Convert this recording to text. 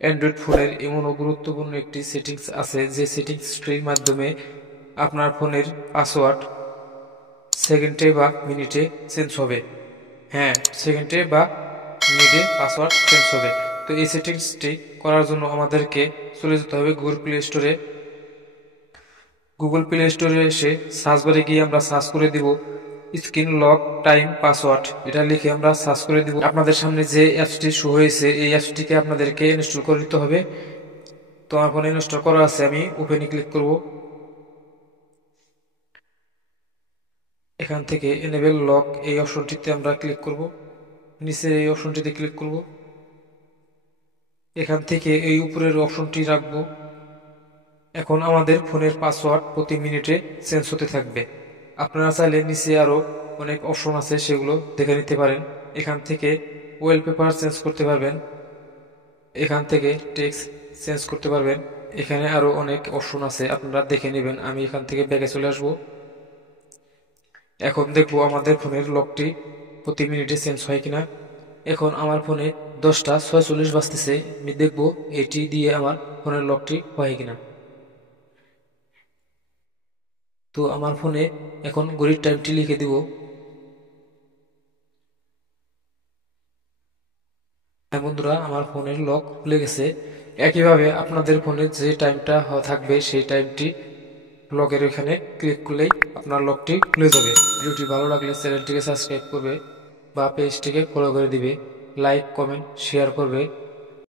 Android ফোনের এমনও গুরুত্বপূর্ণ একটি সেটিংস আছে যে সেটিংসটির মাধ্যমে আপনার ফোনের পাসওয়ার্ড সেকেন্ডে বা মিনিটে চেঞ্জ হবে। হ্যাঁ, সেকেন্ডে বা মিনিটে পাসওয়ার্ড চেঞ্জ হবে। তো এই সেটিংসটি করার জন্য আমাদেরকে চলে যেতে হবে গুগল প্লে স্টোরে এসে সার্চ বারে গিয়ে আমরা সার্চ করে দিব স্ক্রিন লক টাইম পাসওয়ার্ড। এটা লিখে আমরা সার্চ করে দিব। আপনাদের সামনে যে অ্যাপসটি শো হয়েছে এই অ্যাপসটিকে আপনাদেরকে ইনস্টল করে নিতে হবে। তো আমার ফোনে ইনস্টল করা আছে, আমি ওপেনে ক্লিক করব। এখান থেকে এনেবল লক এই অপশনটিতে আমরা ক্লিক করব। নিচে এই অপশনটিতে ক্লিক করব। এখান থেকে এই উপরের অপশনটি রাখবো। এখন আমাদের ফোনের পাসওয়ার্ড প্রতি মিনিটে চেঞ্জ হতে থাকবে। আপনারা চাইলে নিচে আরো অনেক অপশন আছে, সেগুলো দেখে নিতে পারেন। এখান থেকে ওয়ালপেপার চেঞ্জ করতে পারবেন, এখান থেকে টেক্সট চেঞ্জ করতে পারবেন। এখানে আরো অনেক অপশন আছে, আপনারা দেখে নেবেন। আমি এখান থেকে ব্যাকে চলে আসব। এখন দেখবো আমাদের ফোনের লকটি প্রতি মিনিটে চেঞ্জ হয় কিনা। এখন আমার ফোনে 10টা 46 বাজতেছে। আমি দেখবো এটি দিয়ে আমার ফোনের লকটি হয় কিনা। তো আমার ফোনে এখন ঘড়ির টাইমটি লিখে দিব। হ্যাঁ বন্ধুরা, আমার ফোনের লক খুলে গেছে। একইভাবে আপনাদের ফোনে যে টাইমটা থাকবে সেই টাইমটি লকের এখানে ক্লিক করলেই আপনার লকটি খুলে যাবে। ভিডিওটি ভালো লাগলে চ্যানেলটিকে সাবস্ক্রাইব করবে বা পেজটিকে ফলো করে দিবে, লাইক কমেন্ট শেয়ার করবে।